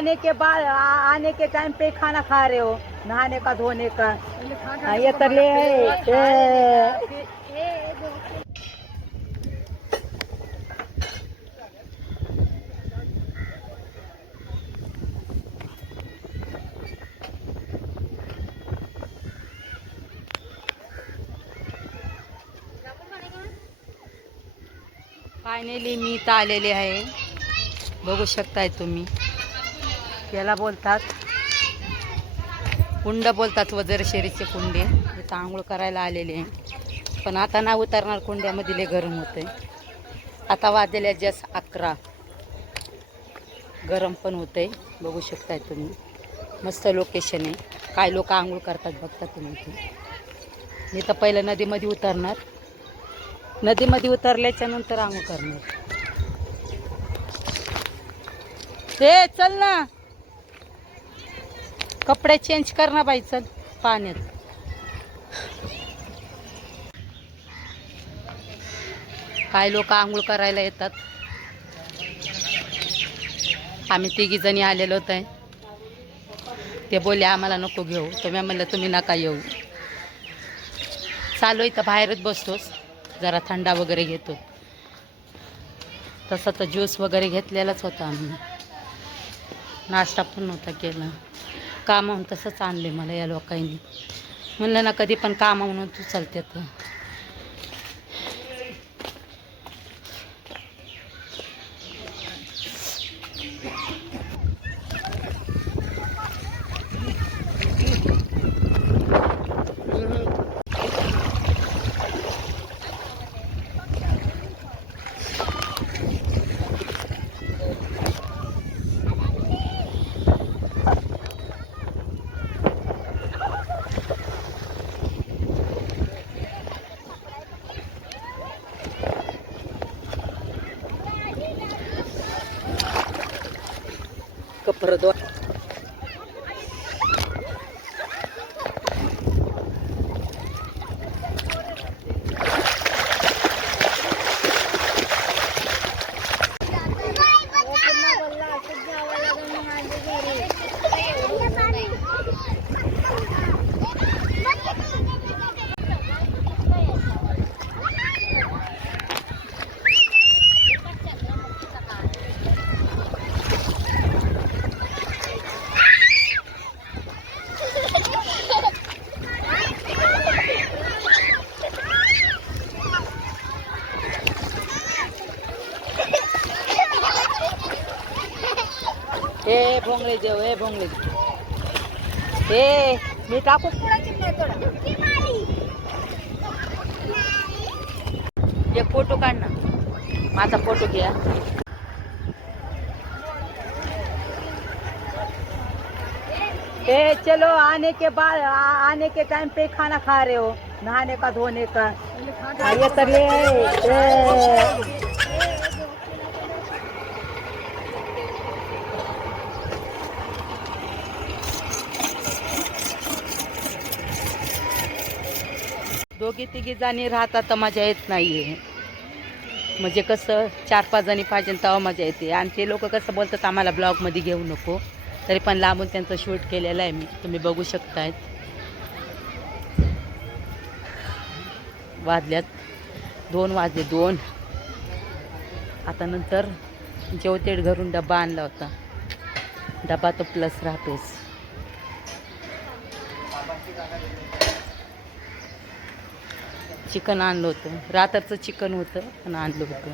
आने के बाद आने के टाइम पे खाना खा रहे हो, नहाने का धोने का ये कर ले फायनली मी इथं आलेले आहे. बघू शकताय तुम्ही. याला बोलतात कुंड बोलतात, वजरशेरीचे कुंडे. इथं आंघोळ करायला आलेले आहे, पण आता ना उतरणार कुंड्यामध्ये. लय गरम होतंय. आता वाजले जस्ट 11. गरम पण होतंय. बघू शकताय तुम्ही. मस्त लोकेशन आहे. काय लोक आंघोळ करतात बघता तुम्ही इथे. मी तर पहिलं नदीमध्ये उतरणार. नदीमध्ये उतरल्याच्या नंतर आंघोळ करणार. हे चल ना, कपडे चेंज कर ना बाई, चल पाण्यात. काय लोक आंघोळ करायला येतात. आम्ही 3 जणी आलेलो होत आहे. ते बोलले आम्हाला नको घेऊ. तर मी म्हणलं तुम्ही नका येऊ. चालू इथं बाहेरच बसतोस, जरा थंडा वगैरे घेतो. तसं तर ज्यूस वगैरे घेतलेलाच होता आम्ही. नाश्ता पण नव्हता केला. कामावून तसंच आणले मला या लोकांनी. म्हणलं ना कधी पण कामावून तू चालते तर. कपडे धुवा. ए भोंगळे जेव, ए भोंगळे. ए मी टाकू. एक फोटो काढ ना, माझा फोटो घ्या. ए चलो, आने के बाद आने के टाइम पे खाना खा रहे हो, नहाने का धोने का ये कर ले दोघी तिघी जणी राहतात तर मजा येत नाहीये. म्हणजे कसं 4-5 जणी पाहिजे तेव्हा मजा येते. आणि ते लोक कसं बोलतात आम्हाला ब्लॉगमध्ये घेऊ नको, तरी पण लांबून त्यांचं शूट केलेलं आहे मी. तुम्ही बघू शकतायत. वाजल्यात 2 वाजले 2. आता नंतर जेवते. घरून डबा आणला होता. डबा तो प्लस राहतोच. चिकन आणलं होतं. रात्रचं चिकन होतं पण आणलं होतं.